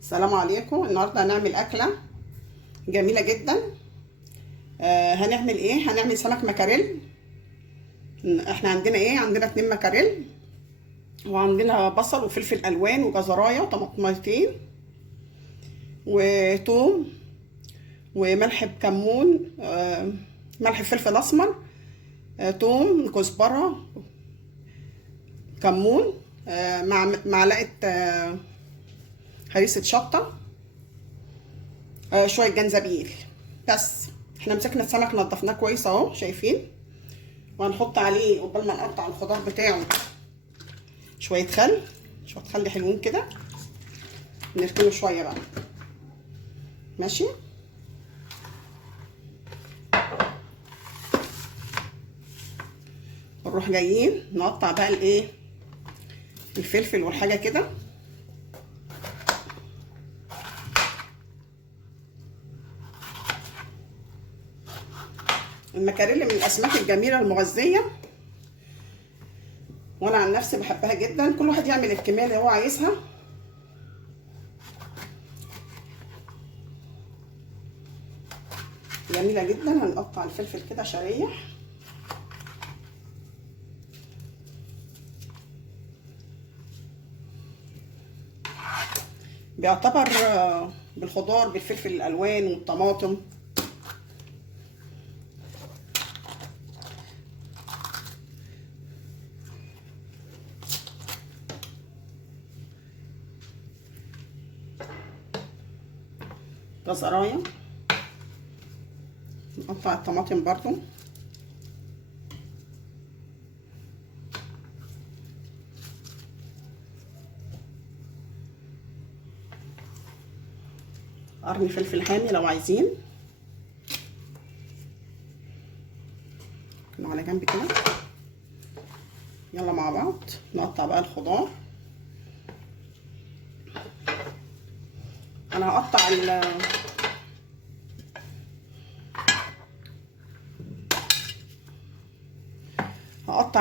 السلام عليكم. النهارده هنعمل اكله جميله جدا. هنعمل ايه؟ هنعمل سمك مكاريل. احنا عندنا ايه؟ عندنا 2 مكاريل، وعندنا بصل وفلفل الوان وجزرايه وطماطميتين وتوم وملح بكمون، ملح فلفل اسمر، توم، كزبره، كمون، مع معلقه هريسه شطه، شويه جنزبيل. بس احنا مسكنا السمك نضفناه كويس اهو شايفين، وهنحط عليه قبل ما نقطع الخضار بتاعه شويه خل حلوين كده، نركنه شويه بقى. ماشي. نروح جايين نقطع بقى الايه، الفلفل والحاجه كده. المكاريل من الاسماك الجميله المغذيه، وانا عن نفسي بحبها جدا. كل واحد يعمل الكميه اللي هو عايزها. جميله جدا. هنقطع الفلفل كده شرايح. بيعتبر بالخضار بالفلفل الالوان والطماطم. جزرايه. نقطع الطماطم برضو. قرن فلفل حامي لو عايزين. على جنب كده. يلا مع بعض نقطع بقى الخضار. انا هقطع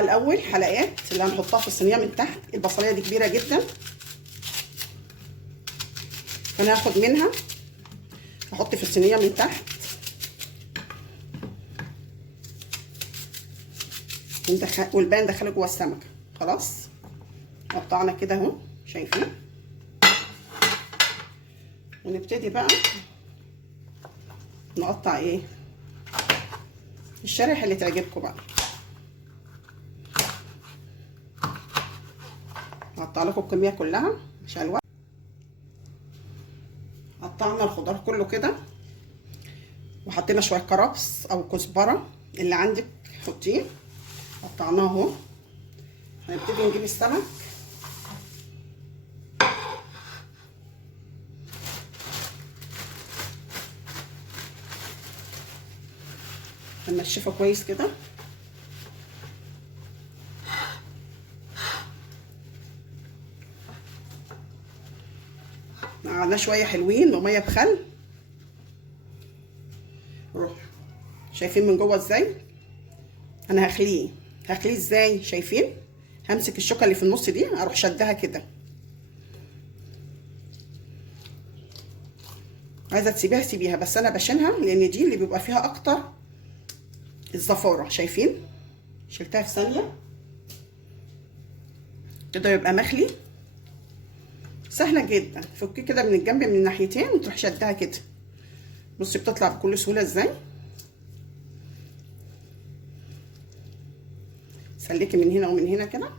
الاول حلقات اللي هنحطها في الصينيه من تحت. البصليه دي كبيره جدا، فانا هاخد منها احط في الصينيه من تحت، والباقي ندخله جوه السمكه. خلاص قطعنا كده اهو شايفين. ونبتدي بقى نقطع ايه، الشرايح اللي تعجبكم بقى. هقطع لكم الكميه كلها عشان الوقت. قطعنا الخضار كله كده، وحطينا شويه كرفس او كزبره اللي عندك حطيه. قطعناه اهو. هنبتدي نجيب السمك. هنشفه كويس كده. قعدنا شويه حلوين وميه بخل. روح شايفين من جوه ازاي. انا هخليه ازاي شايفين. همسك الشوكه اللي في النص دي اروح شدها كده. عايزه تسيبيها سيبيها، بس انا بشيلها لان دي اللي بيبقى فيها اكتر الزفاره. شايفين شلتها في ثانيه كده. يبقى مخلي سهله جدا. فكي كده من الجنب من الناحيتين وتروح شدها كده. بصي بتطلع بكل سهوله ازاي. سلكي من هنا ومن هنا كده.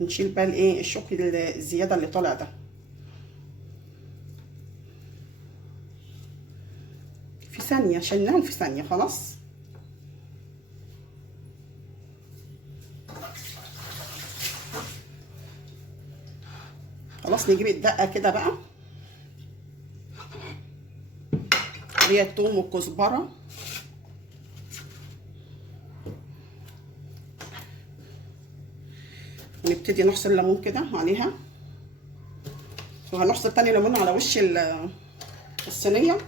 نشيل بقى الايه، الشوك الزياده اللي طالع ده. في ثانيه شلناهم في ثانيه. خلاص نجيب الدقه كده بقى، اللي هي الثوم والكزبره. ونبتدي نحصر الليمون كده عليها، وهنحصر تاني ليمون على وش الصينيه.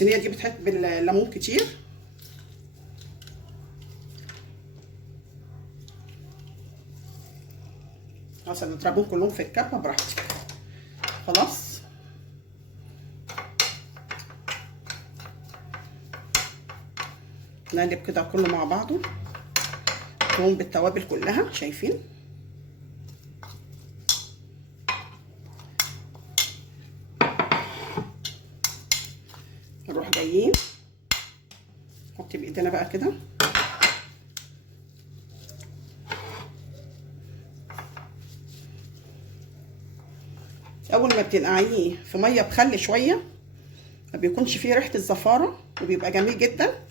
الصينيه دي بتحب الليمون كتير. خلاص هتضربهم كلهم في الكبه براحتك. خلاص نقلب كده كله مع بعضه، نقوم بالتوابل كلها. شايفين؟ نروح جايين نحط بايدينا بقى كده، اول ما بتنقعيه في ميه بخل شويه ما بيكونش فيه ريحه الزفاره وبيبقى جميل جدا.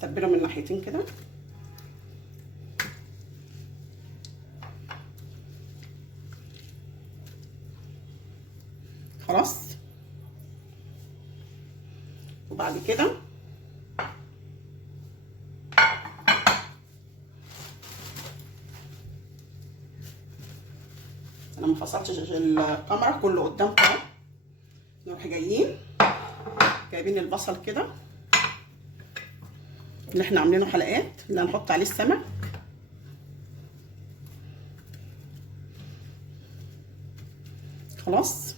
تبله من ناحيتين كده. خلاص وبعد كده انا ما فصلتش الكاميرا، كله قدامكم اهو. نروح جايين جايبين البصل كده اللي احنا عاملينه حلقات، اللي هنحط عليه السمك. خلاص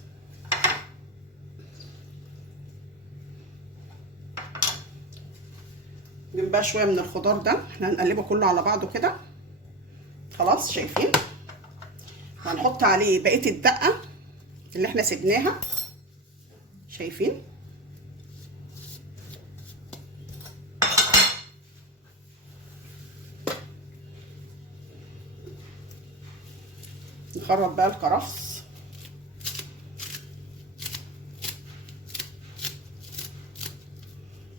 نجيب بقى شويه من الخضار ده، احنا هنقلبه كله على بعضه كده. خلاص شايفين؟ وهنحط عليه بقيه الدقه اللي احنا سيبناها. شايفين؟ نخرط بقى الكرفس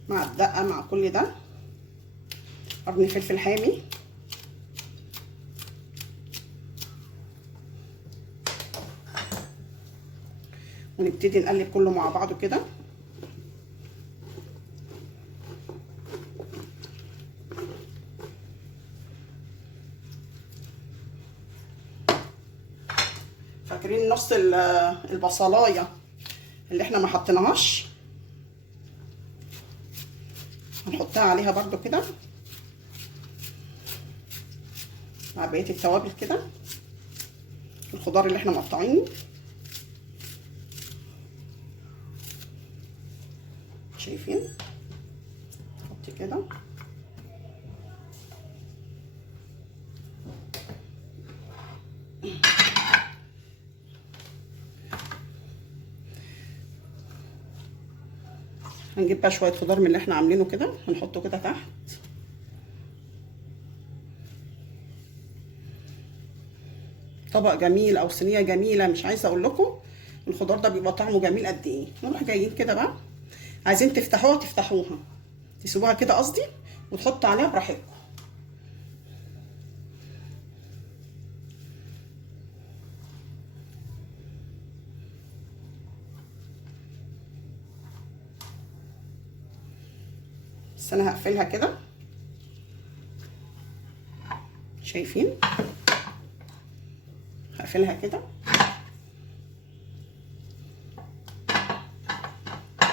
مع الدقه مع كل ده، قرن فلفل حامي، ونبتدي نقلب كله مع بعضه كده. فاكرين نص البصلايه اللي احنا ما حطيناهاش؟ هنحطها عليها برده كده مع بقيه التوابل كده، الخضار اللي احنا مقطعينه. شايفين؟ نحط كده هنجيب بقى شويه خضار من اللي احنا عاملينه كده، هنحطه كده تحت. طبق جميل او صينيه جميله، مش عايزه اقول لكم الخضار ده بيبقى طعمه جميل قد ايه. نروح جايين كده بقى، عايزين تفتحوها تفتحوها، تسيبوها كده قصدي، وتحطوا عليها براحتكم. بس انا هقفلها كده. شايفين؟ هقفلها كده،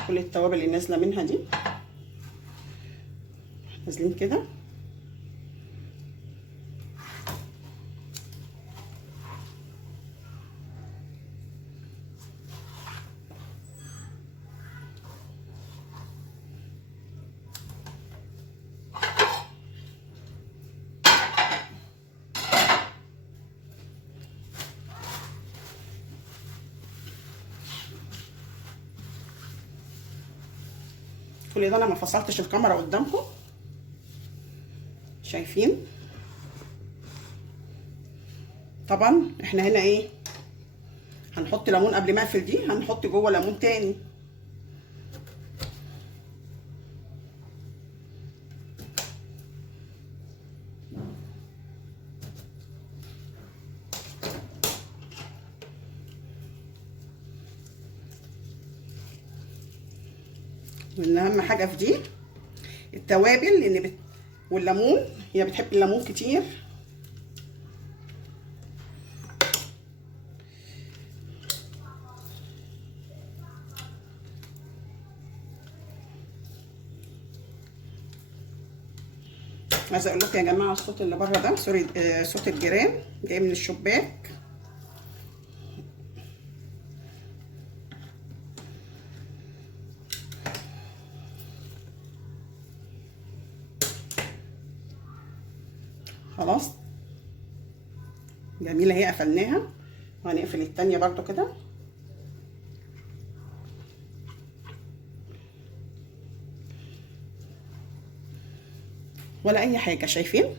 كل التوابل اللي نازله منها دي نازلين كده. كل ده انا ما فصلتش الكاميرا قدامكم. شايفين؟ طبعا احنا هنا ايه، هنحط ليمون قبل ما اقفل دي، هنحط جوه ليمون تاني. وان اهم حاجه في دي التوابل، لان والليمون، هي بتحب الليمون كتير. عايزه اقول لكم يا جماعه الصوت اللي بره ده سوري، صوت الجيران جاي من الشباك. خلاص جميله اهي، قفلناها وهنقفل التانيه برضو كده. ولا اي حاجه، شايفين؟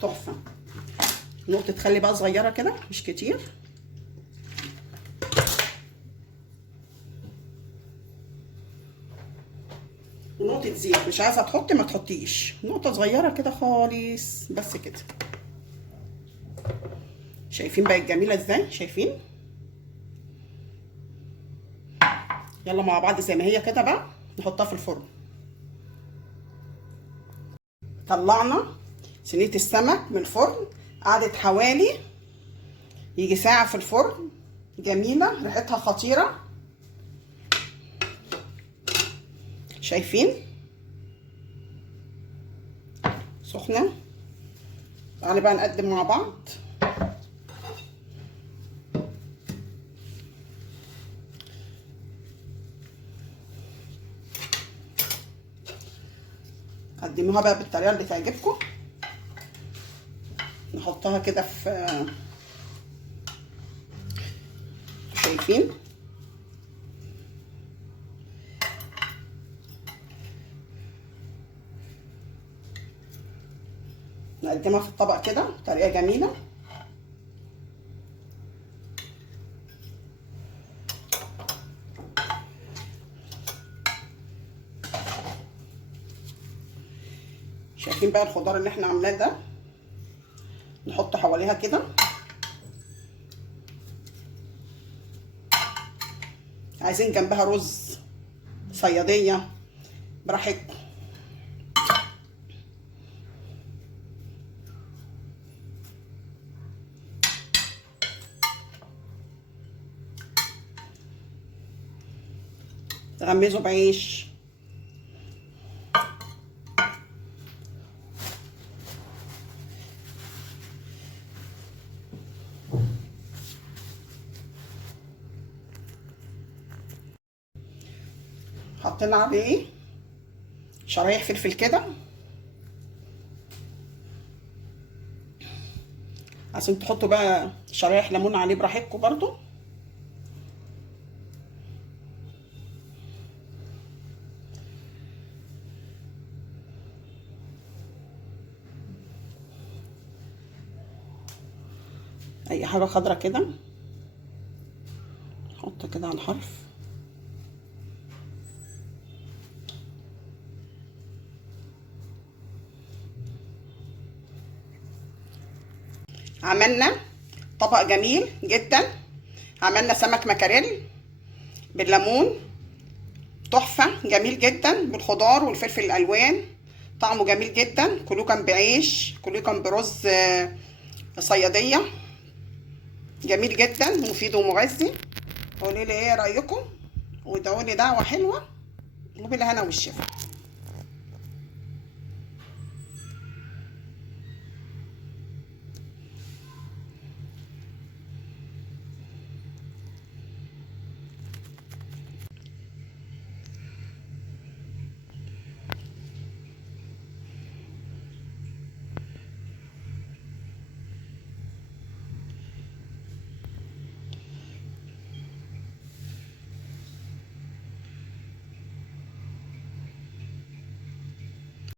تحفه. نقطه خل بقى صغيره كده مش كتير. ونقطه زيت، مش عايزه تحطي ما تحطيش، نقطه صغيره كده خالص بس كده. شايفين بقت جميله ازاي؟ شايفين؟ يلا مع بعض زي ما هي كده بقى نحطها في الفرن. طلعنا صينيه السمك من الفرن، قعدت حوالي يجي ساعه في الفرن. جميله، ريحتها خطيره. شايفين؟ سخنه. تعالي بقى نقدم مع بعض. قدموها بقى بالطريقه اللي تعجبكم. نحطها كده في، شايفين؟ نقدمها في الطبق كده بطريقه جميله. شايفين بقى الخضار اللي احنا عاملاه ده، نحط حواليها كده. عايزين جنبها رز، صياديه، براحتكم. تغمزوا بعيش. حطينا عليه شرايح فلفل كده، عشان تحطوا بقى شرايح ليمون عليه براحتكم برضو. اي حاجه خضرا كده نحط كده على الحرف. عملنا طبق جميل جدا. عملنا سمك مكاريل بالليمون، تحفه، جميل جدا، بالخضار والفلفل الالوان، طعمه جميل جدا. كلوه كان بعيش، كلوه كان برز صياديه، جميل جدا، مفيد ومغذي. قولوا لي ايه رايكم، وادعوا لي دعوه حلوه، وبالهنا والشفا.